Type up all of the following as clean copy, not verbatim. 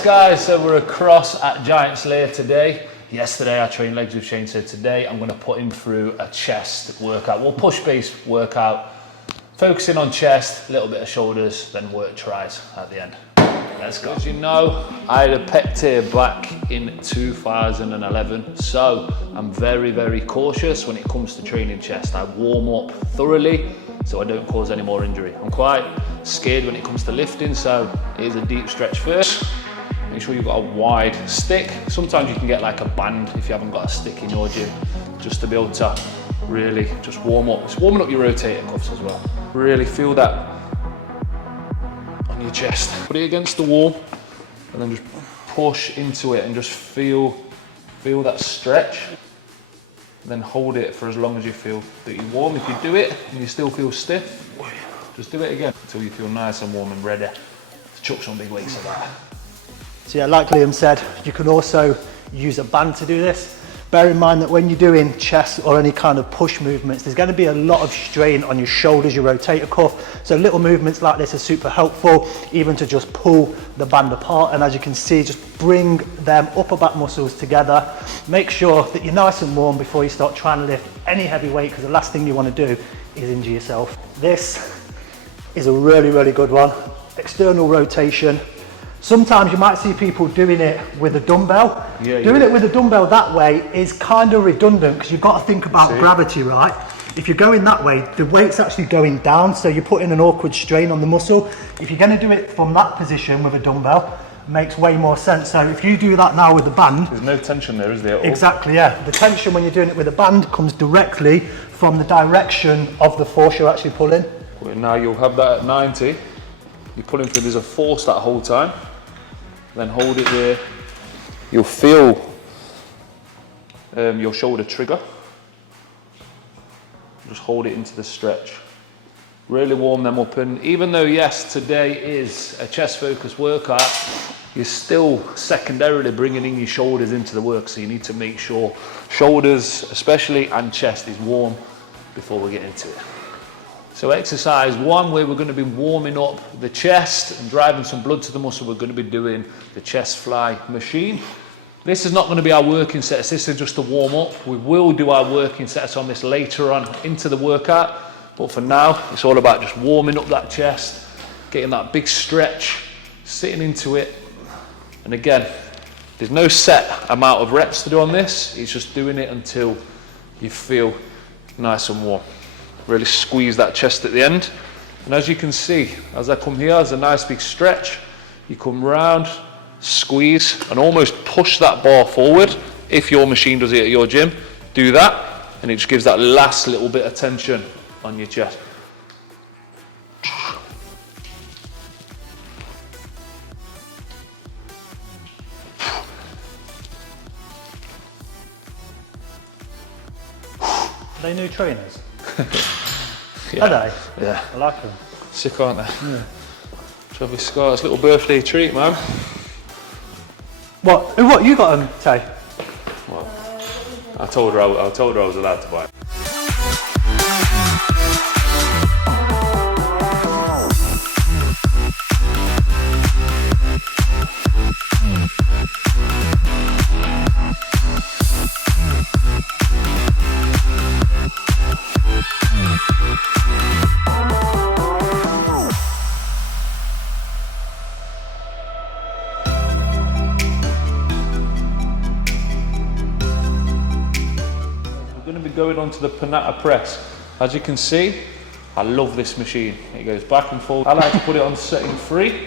Yes guys, so we're across at Giant Slayer today. Yesterday I trained legs with Shane, so today I'm going to put him through a chest workout. Well, push-based workout, focusing on chest, a little bit of shoulders, then work tries at the end. Let's go. As you know, I had a pec tear back in 2011, so I'm very, very cautious when it comes to training chest. I warm up thoroughly so I don't cause any more injury. I'm quite scared when it comes to lifting, so here's a deep stretch first. Make sure you've got a wide stick. Sometimes you can get like a band if you haven't got a stick in your gym, just to be able to really just warm up. It's warming up your rotator cuffs as well. Really feel that on your chest. Put it against the wall and then just push into it and just feel that stretch. Then hold it for as long as you feel that you're warm. If you do it and you still feel stiff, just do it again until you feel nice and warm and ready to chuck some big weights like that. So yeah, like Liam said, you can also use a band to do this. Bear in mind that when you're doing chest or any kind of push movements, there's going to be a lot of strain on your shoulders, your rotator cuff. So little movements like this are super helpful, even to just pull the band apart. And as you can see, just bring them upper back muscles together. Make sure that you're nice and warm before you start trying to lift any heavy weight, because the last thing you want to do is injure yourself. This is a really, really good one. External rotation. Sometimes you might see people doing it with a dumbbell. Doing it with a dumbbell that way is kind of redundant, because you've got to think about gravity, right? If you're going that way, the weight's actually going down, so you're putting an awkward strain on the muscle. If you're going to do it from that position with a dumbbell, it makes way more sense. So if you do that now with a band... There's no tension there, is there? At all? Exactly, yeah. The tension when you're doing it with a band comes directly from the direction of the force you're actually pulling. Well, now you'll have that at 90. You're pulling through, there's a force that whole time. Then hold it there. You'll feel your shoulder trigger. Just hold it into the stretch. Really warm them up, and even though yes, today is a chest focused workout, you're still secondarily bringing in your shoulders into the work, so you need to make sure shoulders especially and chest is warm before we get into it. So exercise one, where we're going to be warming up the chest and driving some blood to the muscle, we're going to be doing the chest fly machine. This is not going to be our working sets, this is just a warm up. We will do our working sets on this later on into the workout, but for now it's all about just warming up that chest, getting that big stretch, sitting into it. And again, there's no set amount of reps to do on this, it's just doing it until you feel nice and warm. Really squeeze that chest at the end, and as you can see, as I come here, there's a nice big stretch. You come round, squeeze, and almost push that bar forward. If your machine does it at your gym, do that, and it just gives that last little bit of tension on your chest. Are they new trainers? Yeah. Are they? Yeah. I like them. Sick, aren't they? Yeah. Travis Scott's little birthday treat, man. What you got them, Tay? Well, I told her I was allowed to buy it. Going on to the Panatta press. As you can see, I love this machine. It goes back and forth. I like to put it on setting 3.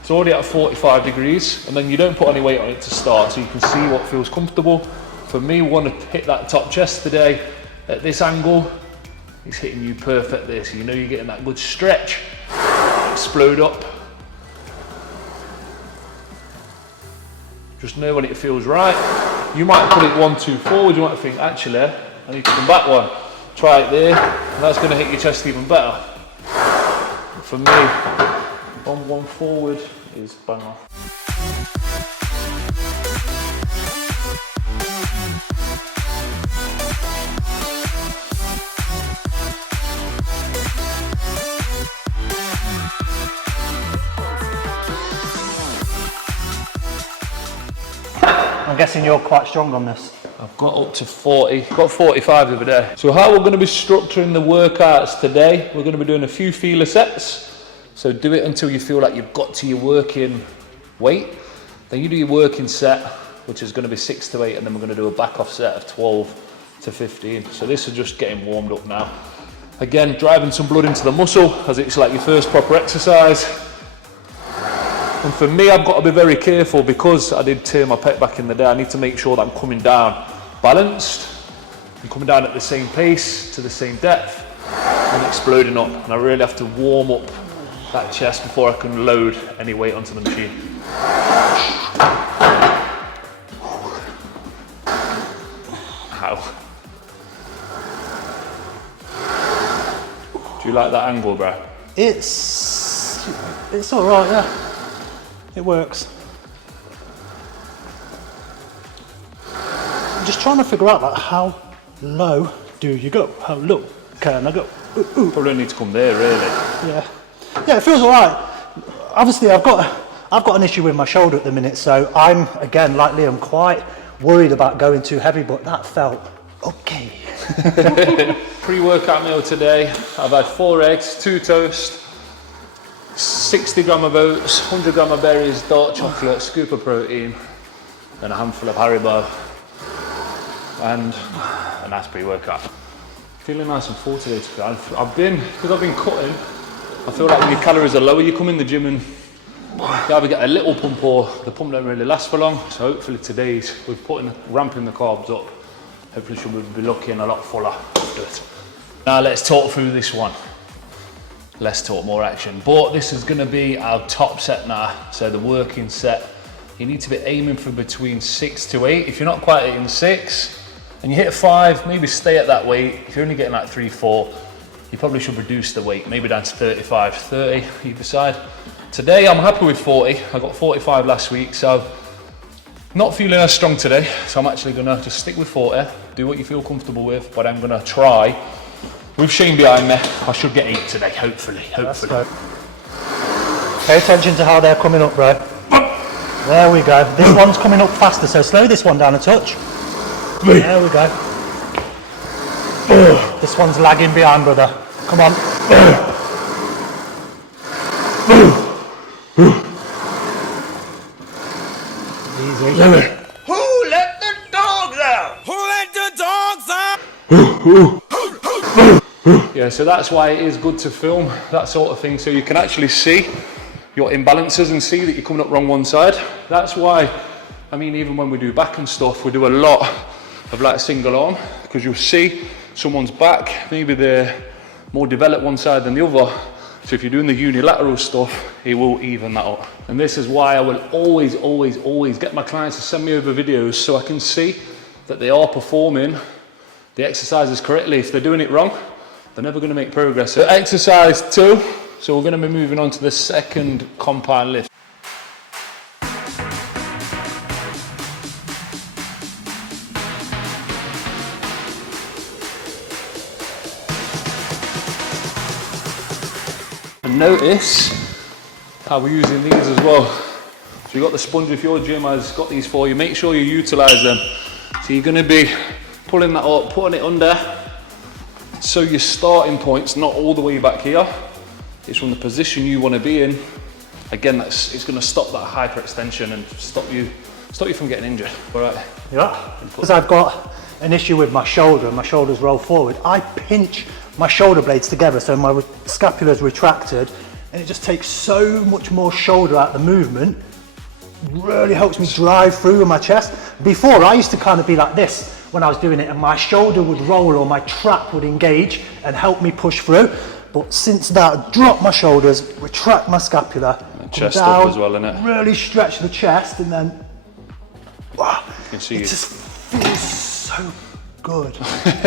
It's already at 45 degrees, and then you don't put any weight on it to start, so you can see what feels comfortable. For me, we want to hit that top chest today at this angle. It's hitting you perfect there, so you know you're getting that good stretch. Explode up. Just know when it feels right. You might put it 1-2 forward. You might think, actually, I need to come back one. Try it there, and that's going to hit your chest even better. But for me, 1-1 forward is bang on. guessing you're quite strong on this. I've got up to 40, got 45 the other day. So how we're going to be structuring the workouts today, we're going to be doing a few feeler sets. So do it until you feel like you've got to your working weight. Then you do your working set, which is going to be 6 to 8, and then we're going to do a back off set of 12 to 15. So this is just getting warmed up now. Again, driving some blood into the muscle as it's like your first proper exercise. And for me, I've got to be very careful because I did tear my pec back in the day. I need to make sure that I'm coming down balanced and coming down at the same pace, to the same depth, and exploding up. And I really have to warm up that chest before I can load any weight onto the machine. Ow. Do you like that angle, bro? It's all right, yeah. It works. I'm just trying to figure out like how low do you go? How low can I go? Ooh. Probably need to come there, really. Yeah. Yeah, it feels all right. Obviously, I've got an issue with my shoulder at the minute, so I'm again like Liam quite worried about going too heavy, but that felt okay. Pre-workout meal today. I've had 4 eggs, 2 toast, 60 gram of oats, 100 gram of berries, dark chocolate, scoop of protein, and a handful of Haribo, and a nice pre-workout. Feeling nice and full today. Because I've been cutting, I feel like when your calories are lower, you come in the gym and you either get a little pump or the pump don't really last for long. So hopefully today's, we're ramping the carbs up. Hopefully should be looking a lot fuller after it. Now let's talk through this one. Let's talk more action. But this is gonna be our top set now. So the working set, you need to be aiming for between 6 to 8. If you're not quite hitting 6 and you hit 5, maybe stay at that weight. If you're only getting like 3, 4, you probably should reduce the weight, maybe down to 35, 30 either side. Today I'm happy with 40. I got 45 last week, so not feeling as strong today. So I'm actually gonna just stick with 40, do what you feel comfortable with, but I'm gonna try. With Shane behind me, I should get 8 today, hopefully. Let's go. Pay attention to how they're coming up, bro. There we go. This one's coming up faster, so slow this one down a touch. There we go. This one's lagging behind, brother. Come on. Easy. Who let the dogs out? Who let the dogs out? Yeah, so that's why it is good to film that sort of thing, so you can actually see your imbalances and see that you're coming up wrong one side. That's why, I mean, even when we do back and stuff, we do a lot of like single arm, because you'll see someone's back, maybe they're more developed one side than the other. So if you're doing the unilateral stuff, it will even that up. And this is why I will always get my clients to send me over videos so I can see that they are performing the exercises correctly. If they're doing it wrong, they're never gonna make progress. So exercise 2, so we're gonna be moving on to the second compound lift. And notice how we're using these as well. So you've got the sponge, if your gym has got these for you, make sure you utilize them. So you're gonna be pulling that up, putting it under, so your starting point's not all the way back here. It's from the position you want to be in. Again, it's going to stop that hyperextension and stop you from getting injured. All right. Yeah. Because I've got an issue with my shoulder and my shoulders roll forward, I pinch my shoulder blades together so my scapula's retracted, and it just takes so much more shoulder out the movement. Really helps me drive through with my chest. Before, I used to kind of be like this when I was doing it, and my shoulder would roll or my trap would engage and help me push through. But since that, drop my shoulders, retract my scapula, chest down, up as well, innit? really stretch the chest, and then wow, You can see it just feels so good.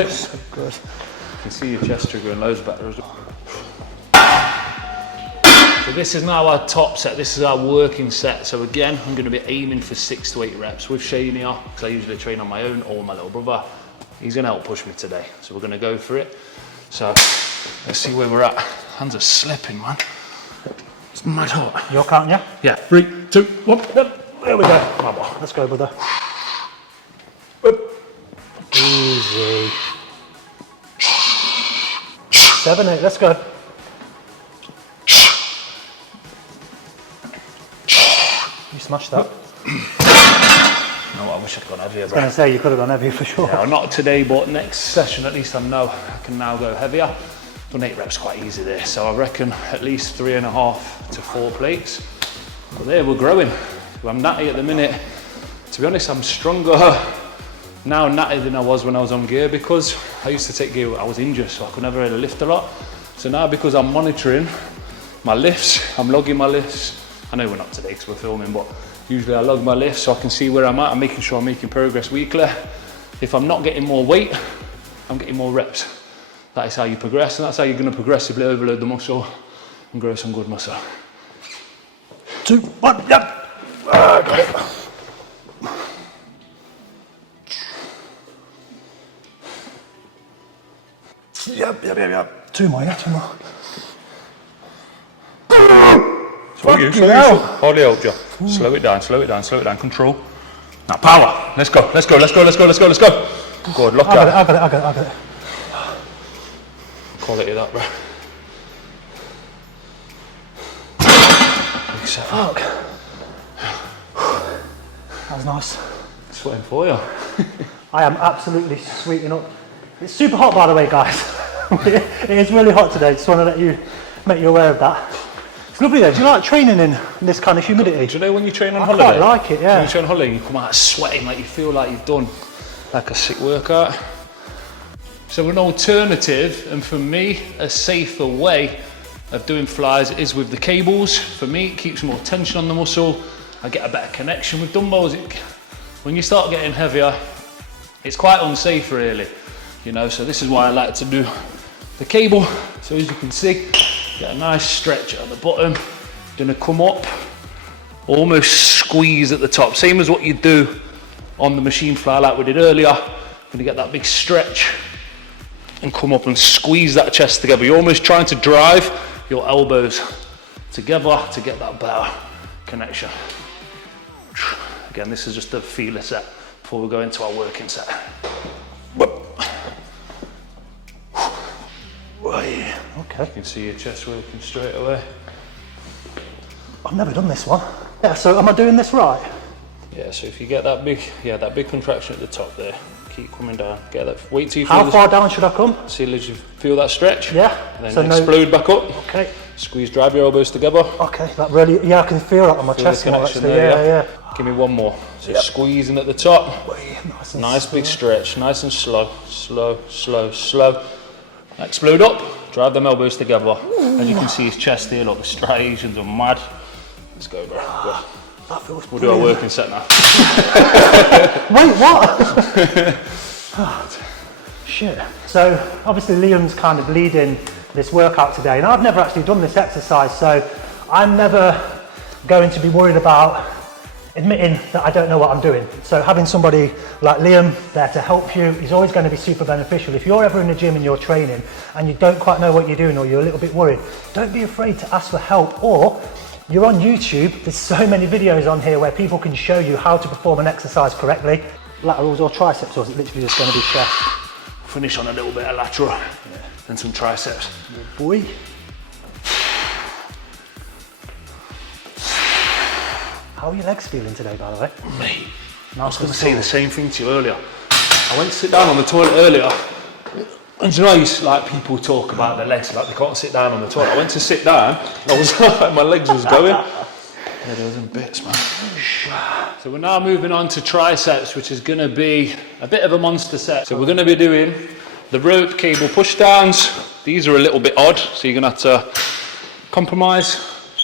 So good. You can see your chest triggering loads better as well. So this is now our top set, this is our working set. So again, I'm going to be aiming for 6 to 8 reps with Shane here, because I usually train on my own or with my little brother. He's going to help push me today, so we're going to go for it. So let's see where we're at. Hands are slipping, man. It's mad hot. You're counting, yeah? Yeah, 3, 2, 1. There we go. Let's go, brother. 3, 7, 8, let's go. You smashed that. No, I wish I'd gone heavier, I was going to say, you could have gone heavier for sure. Yeah, not today, but next session at least I know I can now go heavier. Done 8 reps quite easy there, so I reckon at least 3.5 to 4 plates. But there, we're growing. I'm natty at the minute. To be honest, I'm stronger now natty than I was when I was on gear, because I used to take gear, I was injured, so I could never really lift a lot. So now, because I'm monitoring my lifts, I'm logging my lifts. I know we're not today because we're filming, but usually I log my lifts so I can see where I'm at. I'm making sure I'm making progress weekly. If I'm not getting more weight, I'm getting more reps. That is how you progress, and that's how you're going to progressively overload the muscle and grow some good muscle. 2, 1, yep. Got it. Yep. 2 more, yeah, 2 more. Slow you. Hardly helped you. Slow it down, control. Now power, let's go. Good, lock out. I got it. Quality that, bro. Fuck. That was nice. Sweating for you. I am absolutely sweating up. It's super hot, by the way, guys. It is really hot today. Just want to make you aware of that. It's lovely though. Do you like training in this kind of humidity? Do you know when you train on I holiday? quite like it, yeah. When you train on holiday, you come out sweating, like you feel like you've done like a sick workout. So an alternative, and for me, a safer way of doing flies is with the cables. For me, it keeps more tension on the muscle. I get a better connection with dumbbells. When you start getting heavier, it's quite unsafe really, you know, so this is why I like to do the cable. So as you can see, get a nice stretch at the bottom, gonna come up, almost squeeze at the top, same as what you do on the machine fly like we did earlier. Gonna get that big stretch and come up and squeeze that chest together. You're almost trying to drive your elbows together to get that better connection. Again, this is just a feeler set before we go into our working set. Okay. You can see your chest working straight away. I've never done this one. Yeah, so am I doing this right? Yeah, so if you get that big contraction at the top there, keep coming down, get that, wait till you feel How far down should I come? see as you feel that stretch. Yeah. And then So no- explode back up. Okay. Squeeze, drive your elbows together. Okay, that really, yeah, I can feel that on my Feel the chest now connection actually, there, yeah. Give me one more. So squeezing at the top. Nice and Nice big stretch, nice and slow. Explode up, drive them elbows together. As you can see his chest here, look, the striations are mad. Let's go, bro. Go. That feels We'll do our brilliant. working set now. Wait, what? Shit. So obviously Liam's kind of leading this workout today, and I've never actually done this exercise, so I'm never going to be worried about admitting that I don't know what I'm doing. So having somebody like Liam there to help you is always going to be super beneficial. If you're ever in the gym and you're training and you don't quite know what you're doing, or you're a little bit worried, don't be afraid to ask for help. Or you're on YouTube, there's so many videos on here where people can show you how to perform an exercise correctly. Laterals or triceps, or is it literally just going to be chest? Finish on a little bit of lateral, then some triceps. Boy. How are your legs feeling today, by the way? Mate, I Nice was going and to say sore. the same thing to you earlier. I went to sit down on the toilet earlier, and you know, like people talk about their legs, like they can't sit down on the toilet. I went to sit down, I was like, my legs was going. Yeah, there was in bits, man. So we're now moving on to triceps, which is going to be a bit of a monster set. So we're going to be doing the rope cable push downs. These are a little bit odd, so you're going to have to compromise,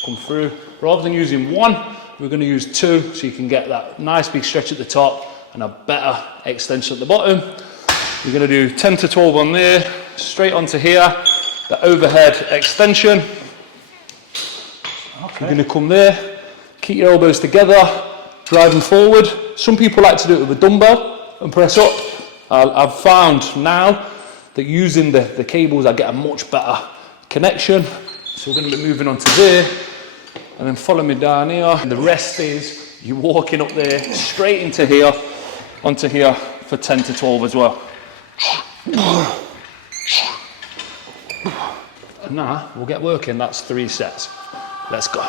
come through. Rather than using one, we're going to use two, so you can get that nice big stretch at the top and a better extension at the bottom. We're going to do 10 to 12 on there, straight onto here, the overhead extension. Okay. You're going to come there, keep your elbows together, drive them forward. Some people like to do it with a dumbbell and press up. I've found now that using the cables, I get a much better connection. So we're going to be moving on to there, and then follow me down here. And the rest is you walking up there, straight into here, onto here for 10 to 12 as well. And now we'll get working. That's 3 sets. Let's go.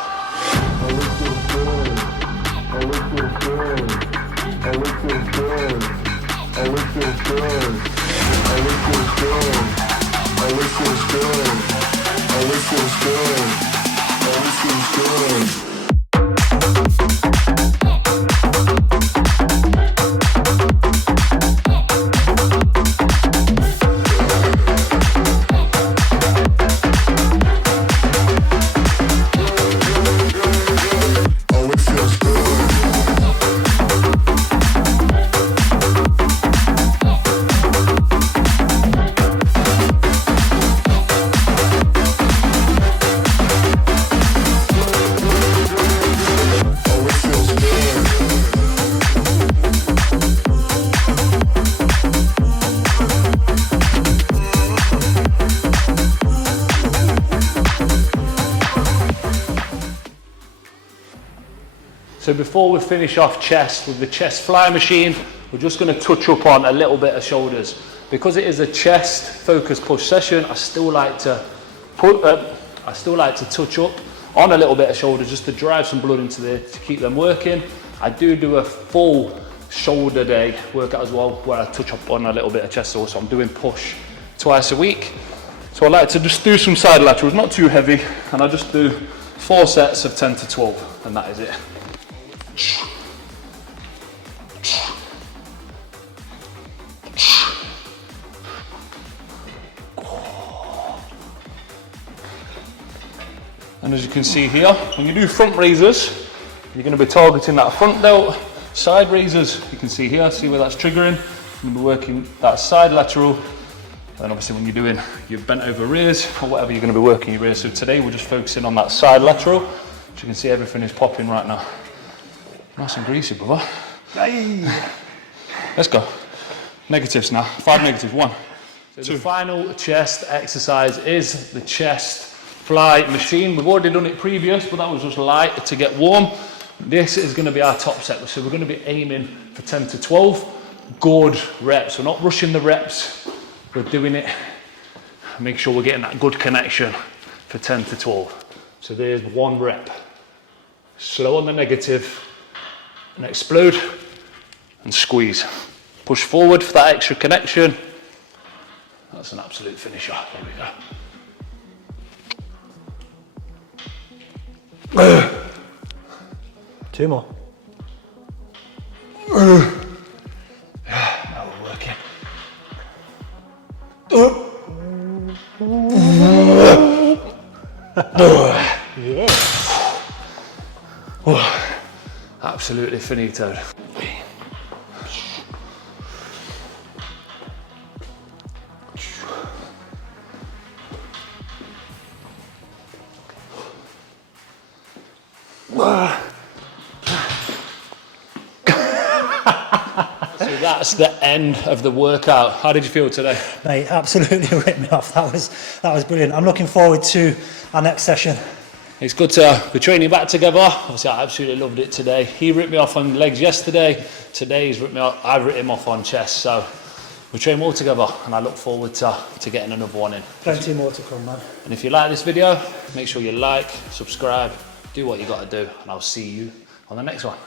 So before we finish off chest with the chest fly machine, we're just going to touch up on a little bit of shoulders. Because it is a chest focus push session, I still like to touch up on a little bit of shoulders just to drive some blood into there to keep them working. I do a full shoulder day workout as well where I touch up on a little bit of chest also. I'm doing push twice a week. So I like to just do some side laterals, not too heavy, and I just do 4 sets of 10 to 12, and that is it. And as you can see here, when you do front raises, you're going to be targeting that front delt. Side raises, you can see here, see where that's triggering. You're going to be working that side lateral. And obviously when you're doing your bent over rears or whatever, you're going to be working your rears. So today we're just focusing on that side lateral. As you can see, everything is popping right now. Nice and greasy, brother. Hey. Let's go. Negatives now. 5 negatives. 1. So the final chest exercise is the chest fly machine. We've already done it previous, but that was just light to get warm. This is going to be our top set. So we're going to be aiming for 10 to 12 good reps. We're not rushing the reps. We're doing it. Make sure we're getting that good connection for 10 to 12. So there's 1 rep. Slow on the negative. And explode and squeeze. Push forward for that extra connection. That's an absolute finisher. There we go. 2 more. Now we're working. Yeah. Absolutely finito. So that's the end of the workout. How did you feel today? Mate, absolutely ripped me off. That was brilliant. I'm looking forward to our next session. It's good to be training back together. Obviously, I absolutely loved it today. He ripped me off on legs yesterday. Today he's ripped me off. I've ripped him off on chest. So we train more together, and I look forward to getting another one in. Plenty more to come, man. And if you like this video, make sure you like, subscribe, do what you got to do, and I'll see you on the next one.